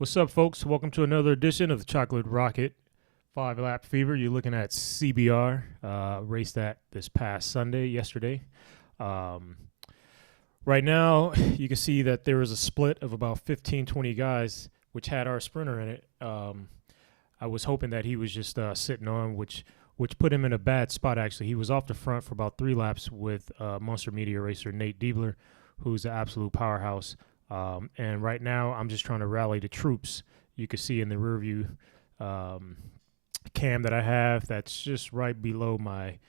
What's up, folks? Welcome to another edition of the Chocolate Rocket 5 Lap Fever. You're looking at CBR, race that this past yesterday. Um, right now, you can see that there is a split of about 15, 20 guys, which had our sprinter in it. I was hoping that he was just sitting on, which put him in a bad spot, actually. He was off the front for about 3 laps with Monster Media racer Nate Diebler, who's an absolute powerhouse. And right now, I'm just trying to rally the troops. You can see in the rear view cam that I have that's just right below my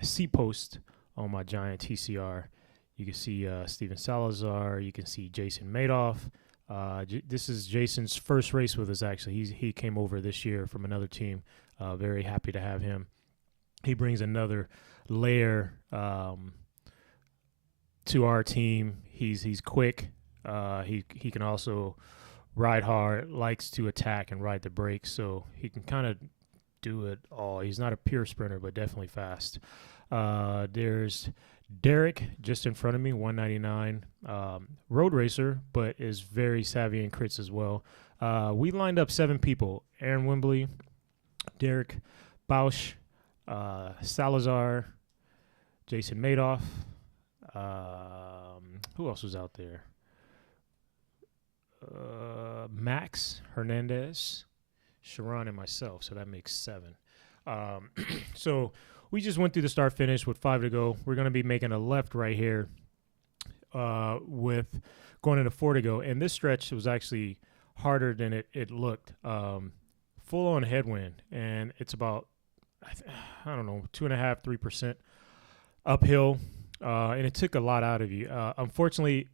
seat post on my giant TCR. You can see Steven Salazar. You can see Jason Madoff. This is Jason's first race with us, actually. He came over this year from another team. Very happy to have him. He brings another layer to our team. He's quick. He can also ride hard, likes to attack and ride the brakes, so he can kind of do it all. He's not a pure sprinter, but definitely fast. There's Derek just in front of me, 199, road racer, but is very savvy in crits as well. We lined up 7 people: Aaron Wembley, Derek Bausch, Salazar, Jason Madoff. Who else was out there? Max Hernandez, Sharon, and myself. So that makes 7. So we just went through the start finish with 5 to go. We're going to be making a left right here with going into 4 to go. And this stretch was actually harder than it looked. Full on headwind. And it's about, I don't know, 2.5%, 3% uphill. And it took a lot out of you. Unfortunately,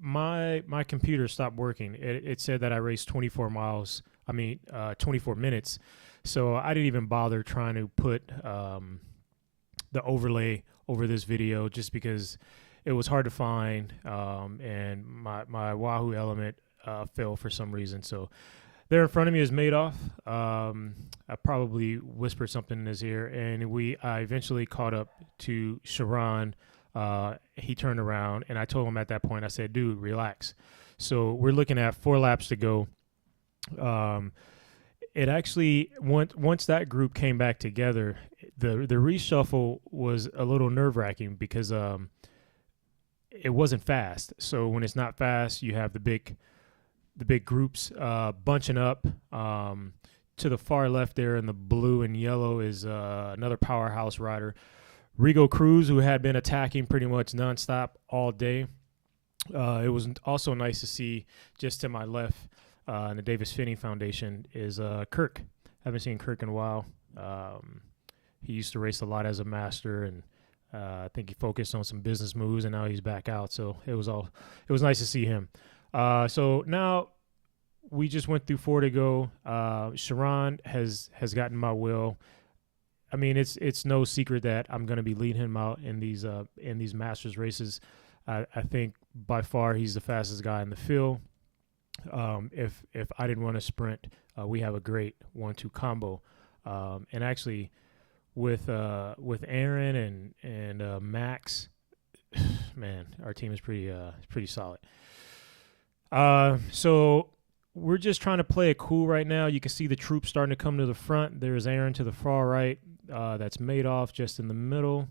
my computer stopped working. It said that I raced 24 minutes. So I didn't even bother trying to put the overlay over this video just because it was hard to find, and my Wahoo element fell for some reason. So there in front of me is Madoff. I probably whispered something in his ear, and I eventually caught up to Sharon. He turned around, and I told him at that point, I said, dude, relax. So we're looking at 4 laps to go. It actually, once that group came back together, the reshuffle was a little nerve-wracking because it wasn't fast. So when it's not fast, you have the big groups bunching up. To the far left there in the blue and yellow is another powerhouse rider, Rigo Cruz, who had been attacking pretty much nonstop all day. It was also nice to see just to my left in the Davis Finney Foundation is Kirk. Haven't seen Kirk in a while. He used to race a lot as a master, and I think he focused on some business moves, and now he's back out. So it was nice to see him. So now we just went through 4 to go. Sharon has gotten my will. I mean, it's no secret that I'm going to be leading him out in these Masters races. I think by far he's the fastest guy in the field. If I didn't want to sprint, we have a great 1-2 combo. And actually, with Aaron and Max, man, our team is pretty solid. So we're just trying to play it cool right now. You can see the troops starting to come to the front. There's Aaron to the far right. That's Madoff just in the middle.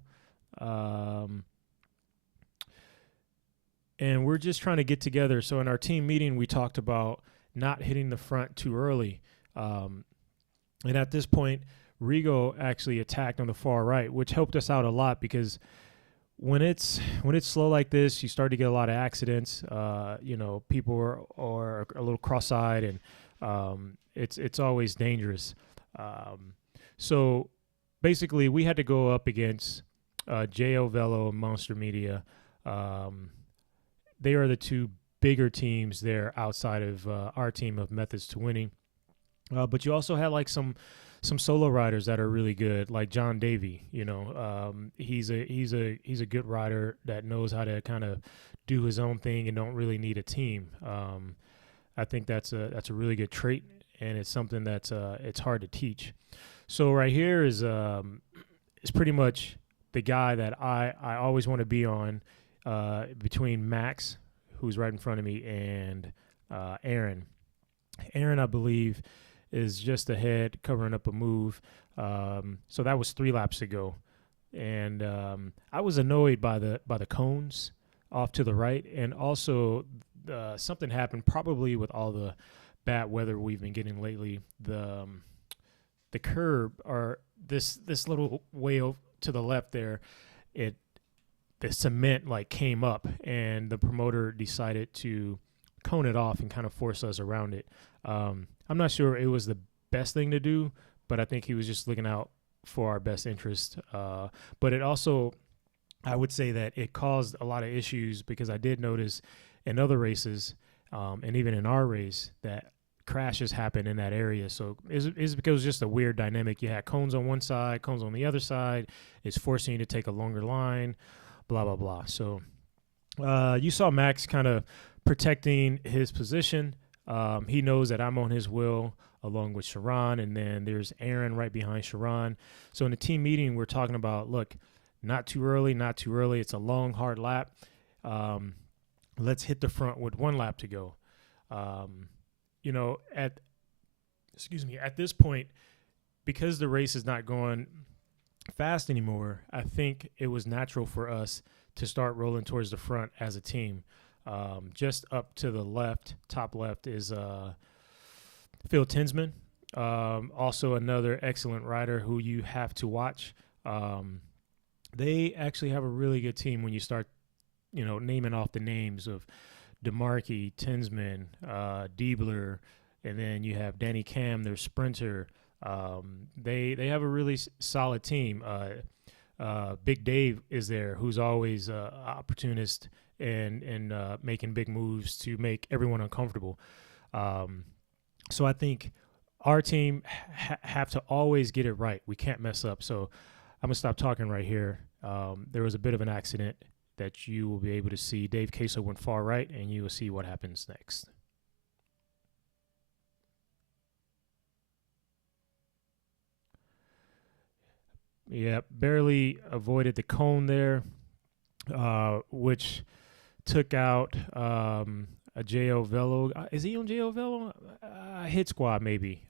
And we're just trying to get together. So in our team meeting, we talked about not hitting the front too early. And at this point, Rigo actually attacked on the far right, which helped us out a lot because when it's slow like this, you start to get a lot of accidents. People are a little cross-eyed, and it's always dangerous. So basically, we had to go up against J.O. Velo and Monster Media. They are the 2 bigger teams there outside of our team of Methods to Winning. But you also had like some solo riders that are really good, like John Davey. He's a good rider that knows how to kind of do his own thing and don't really need a team. I think that's a really good trait, and it's something that's it's hard to teach. So right here is pretty much the guy that I always want to be on between Max, who's right in front of me, and Aaron. Aaron, I believe, is just ahead, covering up a move. So that was 3 laps ago, and I was annoyed by the cones off to the right, and also something happened probably with all the bad weather we've been getting lately. The curb, or this little way to the left there, the cement like came up, and the promoter decided to cone it off and kind of force us around it. I'm not sure it was the best thing to do, but I think he was just looking out for our best interest. But it also, I would say that it caused a lot of issues, because I did notice in other races, and even in our race, that crashes happen in that area. So it's because it was just a weird dynamic. You had cones on one side, cones on the other side. It's forcing you to take a longer line, blah, blah, blah. So you saw Max kind of protecting his position. He knows that I'm on his wheel along with Sharon, and then there's Aaron right behind Sharon. So in the team meeting, we're talking about, look, not too early, not too early. It's a long, hard lap. Let's hit the front with 1 lap to go. At this point, because the race is not going fast anymore, I think it was natural for us to start rolling towards the front as a team. Just up to the left, top left, is Phil Tinsman, also another excellent rider who you have to watch. They actually have a really good team when you start, naming off the names of DeMarkey, Tinsman, Diebler, and then you have Danny Cam, their sprinter. They have a really solid team. Big Dave is there, who's always opportunist and making big moves to make everyone uncomfortable. So I think our team have to always get it right. We can't mess up. So I'm going to stop talking right here. There was a bit of an accident that you will be able to see. Dave Queso went far right, and you will see what happens next. Yeah, barely avoided the cone there, which took out a J.O. Velo. Is he on J.O. Velo? Hit squad maybe,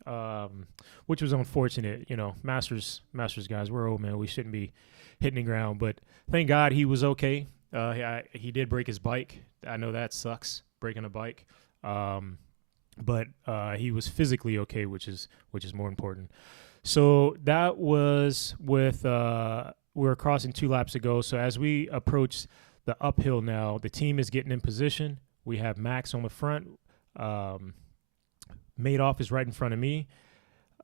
which was unfortunate. Masters guys, we're old, man. We shouldn't be hitting the ground. But thank God he was okay. He did break his bike. I know that sucks, breaking a bike. But he was physically okay, which is more important. So that was with we're crossing 2 laps ago. So as we approach the uphill now, the team is getting in position. We have Max on the front. Madoff is right in front of me.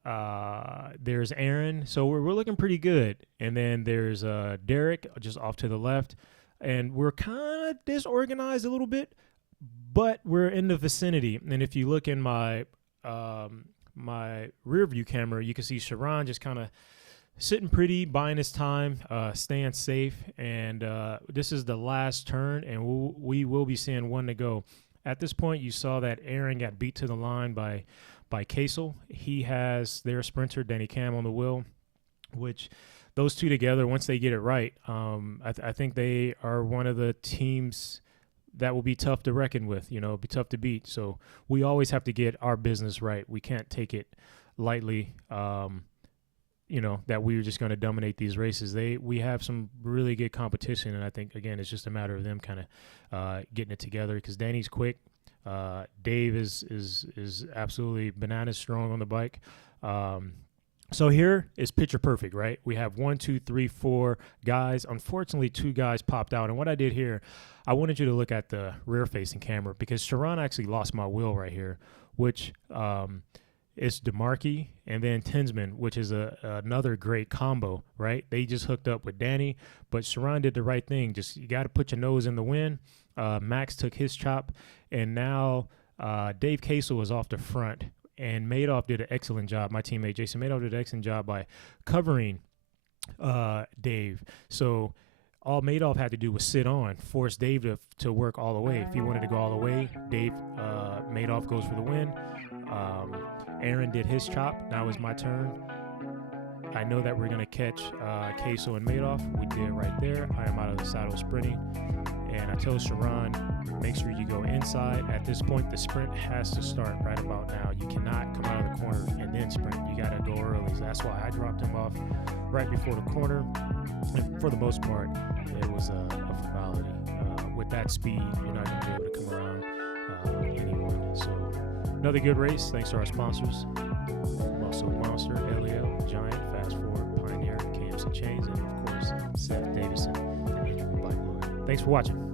There's Aaron. So we're looking pretty good. And then there's Derek just off to the left. And we're kind of disorganized a little bit, but we're in the vicinity. And if you look in my my rear view camera, you can see Sharon just kind of sitting pretty, buying his time, staying safe. And this is the last turn, and we will be seeing 1 to go. At this point, you saw that Aaron got beat to the line by Kasel. He has their sprinter, Danny Cam, on the wheel, which those two together, once they get it right, I think they are one of the teams that will be tough to reckon with, be tough to beat. So we always have to get our business right. We can't take it lightly, that we're just going to dominate these races. We have some really good competition, and I think, again, it's just a matter of them kind of getting it together, because Danny's quick. Dave is absolutely bananas strong on the bike. So here is picture perfect, right? We have 1, 2, 3, 4 guys. Unfortunately, 2 guys popped out. And what I did here, I wanted you to look at the rear-facing camera, because Sharon actually lost my wheel right here, which is DeMarkey and then Tinsman, which is another great combo, right? They just hooked up with Danny, but Sharon did the right thing. Just you got to put your nose in the wind. Max took his chop, and now Dave Kasel was off the front. And Madoff did an excellent job. My teammate Jason Madoff did an excellent job by covering Dave. So all Madoff had to do was sit on, force Dave to work all the way. If he wanted to go all the way, Madoff goes for the win. Aaron did his chop. Now is my turn. I know that we're going to catch Queso and Madoff. We did right there. I am out of the saddle sprinting. And I told Sharon, make sure you go inside. At this point, the sprint has to start right about now. You cannot come out of the corner and then sprint. You got to go early. So that's why I dropped him off right before the corner. And for the most part, it was a formality. With that speed, you're not going to be able to come around anyone. So another good race. Thanks to our sponsors. Muscle Monster, LEL, Giant, Fast Forward, Pioneer, KMC Chains, and of course, Seth Davison, Bike Lord. Thanks for watching.